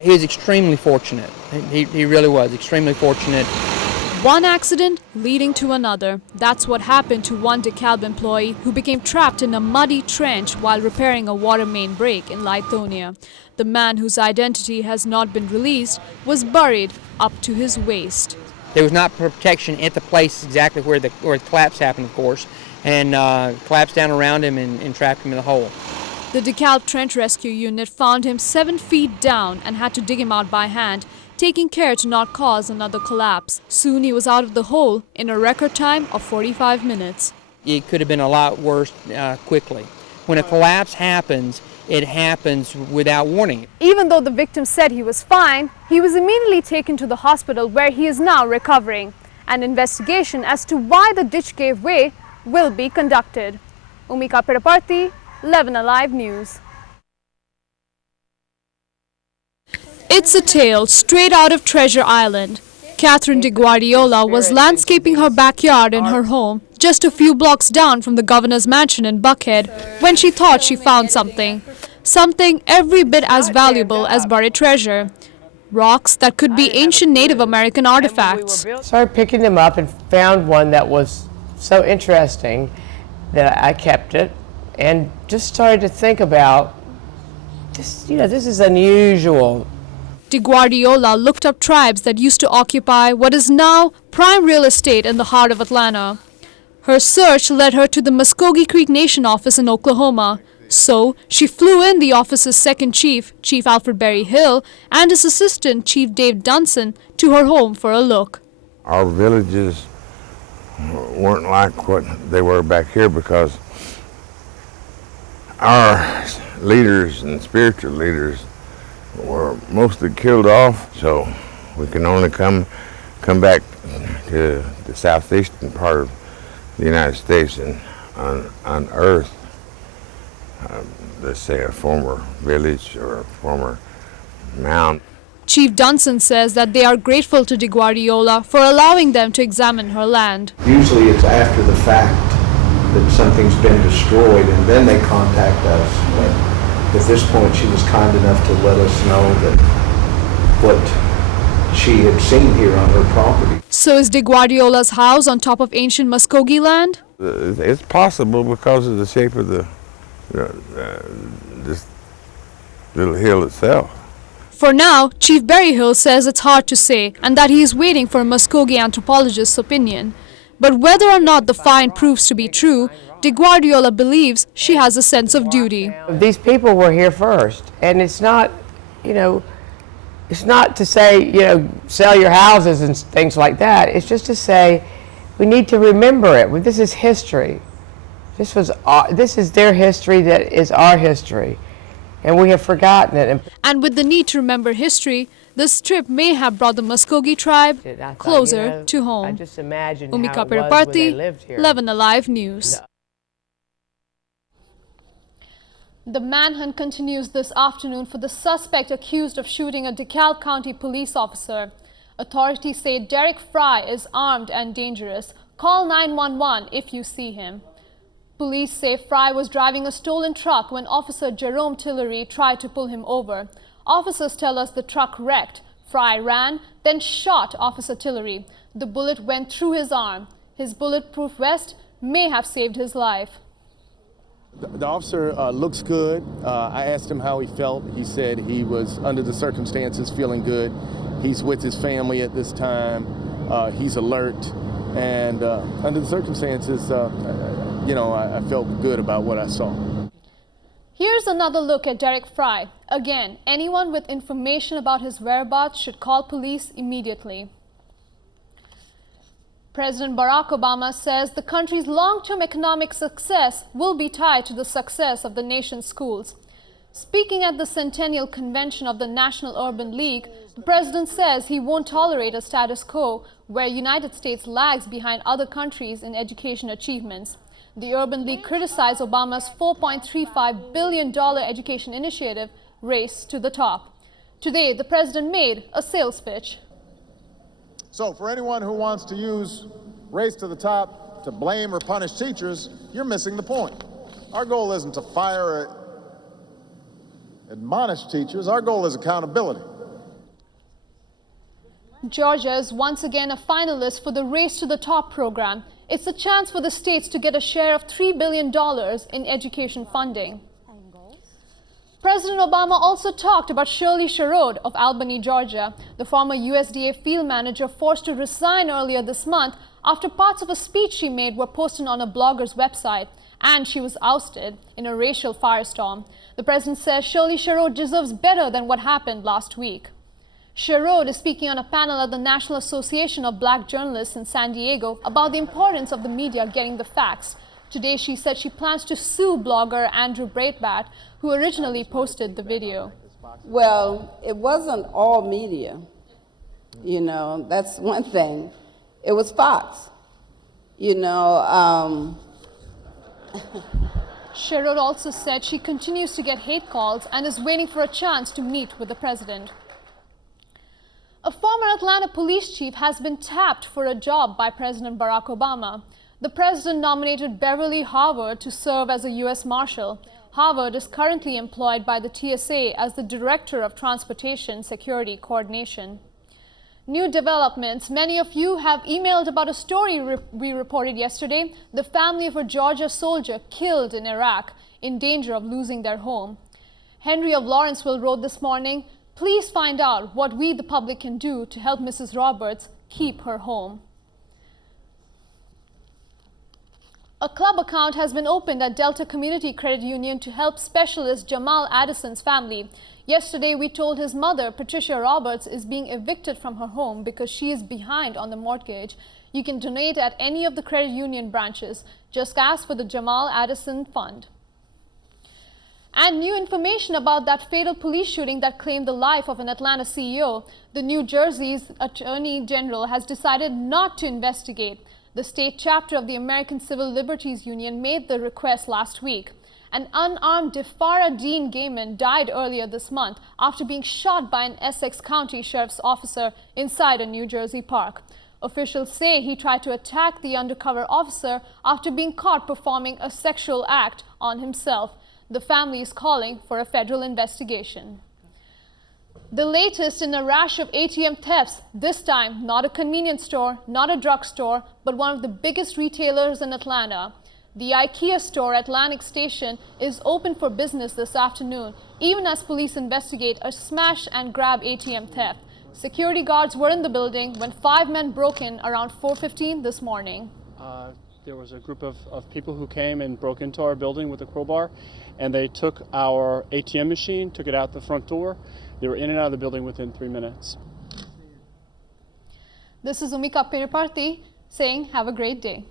He was extremely fortunate. He really was extremely fortunate. One accident leading to another. That's what happened to one DeKalb employee who became trapped in a muddy trench while repairing a water main break in Lithonia. The man, whose identity has not been released, was buried up to his waist. There was not protection at the place exactly where the collapse happened, of course, and collapsed down around him and trapped him in the hole. The DeKalb Trench Rescue Unit found him 7 feet down and had to dig him out by hand, taking care to not cause another collapse. Soon he was out of the hole in a record time of 45 minutes. It could have been a lot worse quickly. When a collapse happens, it happens without warning. Even though the victim said he was fine, he was immediately taken to the hospital where he is now recovering. An investigation as to why the ditch gave way will be conducted. Umika 11Alive News. It's a tale straight out of Treasure Island. Catherine DeGuardiola was landscaping her backyard in her home, just a few blocks down from the governor's mansion in Buckhead, when she thought she found something. Something every bit as valuable as buried treasure. Rocks that could be ancient Native American artifacts. Started picking them up and found one that was so interesting that I kept it and just started to think about this. This is unusual. DeGuardiola looked up tribes that used to occupy what is now prime real estate in the heart of Atlanta. Her search led her to the Muskogee Creek Nation office in Oklahoma. So she flew in the office's second chief, Chief Alfred Berry Hill, and his assistant, Chief Dave Dunson, to her home for a look. Our villages weren't like what they were back here because our leaders and spiritual leaders were mostly killed off, so we can only come back to the southeastern part of the United States and unearth, let's say, a former village or a former mound. Chief Dunson says that they are grateful to DeGuardiola for allowing them to examine her land. Usually it's after the fact that something's been destroyed and then they contact us. But at this point, she was kind enough to let us know that what she had seen here on her property. So is DeGuardiola's house on top of ancient Muskogee land? It's possible because of the shape of this little hill itself. For now, Chief Berryhill says it's hard to say and that he is waiting for a Muskogee anthropologist's opinion. But whether or not the find proves to be true, DeGuardiola believes she has a sense of duty. These people were here first, and it's not, it's not to say, sell your houses and things like that. It's just to say we need to remember it. This is history. This is their history that is our history, and we have forgotten it. And with the need to remember history, this trip may have brought the Muskogee tribe closer to home. I just imagine Umika how it was when they lived here. 11Alive News. No. The manhunt continues this afternoon for the suspect accused of shooting a DeKalb County police officer. Authorities say Derek Fry is armed and dangerous. Call 911 if you see him. Police say Fry was driving a stolen truck when Officer Jerome Tillery tried to pull him over. Officers tell us the truck wrecked. Fry ran, then shot Officer Tillery. The bullet went through his arm. His bulletproof vest may have saved his life. The officer looks good. I asked him how he felt. He said he was, under the circumstances, feeling good. He's with his family at this time. He's alert. And under the circumstances, I felt good about what I saw. Here's another look at Derek Fry. Again, anyone with information about his whereabouts should call police immediately. President Barack Obama says the country's long-term economic success will be tied to the success of the nation's schools. Speaking at the Centennial Convention of the National Urban League, the president says he won't tolerate a status quo where the United States lags behind other countries in education achievements. The Urban League criticized Obama's $4.35 billion education initiative, Race to the Top. Today, the president made a sales pitch. So for anyone who wants to use Race to the Top to blame or punish teachers, you're missing the point. Our goal isn't to fire or admonish teachers. Our goal is accountability. Georgia is once again a finalist for the Race to the Top program. It's a chance for the states to get a share of $3 billion in education funding. President Obama also talked about Shirley Sherrod of Albany, Georgia, the former USDA field manager forced to resign earlier this month after parts of a speech she made were posted on a blogger's website, and she was ousted in a racial firestorm. The president says Shirley Sherrod deserves better than what happened last week. Sherrod is speaking on a panel at the National Association of Black Journalists in San Diego about the importance of the media getting the facts. Today, she said she plans to sue blogger Andrew Breitbart, who originally posted the video. Well, it wasn't all media. You know, that's one thing. It was Fox. You know, Sherrod also said she continues to get hate calls and is waiting for a chance to meet with the president. A former Atlanta police chief has been tapped for a job by President Barack Obama. The president nominated Beverly Howard to serve as a U.S. Marshal. Howard is currently employed by the TSA as the Director of Transportation Security Coordination. New developments. Many of you have emailed about a story we reported yesterday. The family of a Georgia soldier killed in Iraq in danger of losing their home. Henry of Lawrenceville wrote this morning, "Please find out what we, the public, can do to help Mrs. Roberts keep her home." A club account has been opened at Delta Community Credit Union to help specialist Jamal Addison's family. Yesterday, we told his mother, Patricia Roberts, is being evicted from her home because she is behind on the mortgage. You can donate at any of the credit union branches. Just ask for the Jamal Addison Fund. And new information about that fatal police shooting that claimed the life of an Atlanta CEO. The New Jersey's Attorney General has decided not to investigate. The state chapter of the American Civil Liberties Union made the request last week. An unarmed DeFara Dean Gaiman died earlier this month after being shot by an Essex County Sheriff's officer inside a New Jersey park. Officials say he tried to attack the undercover officer after being caught performing a sexual act on himself. The family is calling for a federal investigation. The latest in a rash of ATM thefts, this time not a convenience store, not a drugstore, but one of the biggest retailers in Atlanta. The IKEA store at Atlantic Station is open for business this afternoon, even as police investigate a smash and grab ATM theft. Security guards were in the building when 5 men broke in around 4:15 this morning. There was a group of people who came and broke into our building with a crowbar, and they took our ATM machine, took it out the front door. They were in and out of the building within 3 minutes. This is Umika saying have a great day.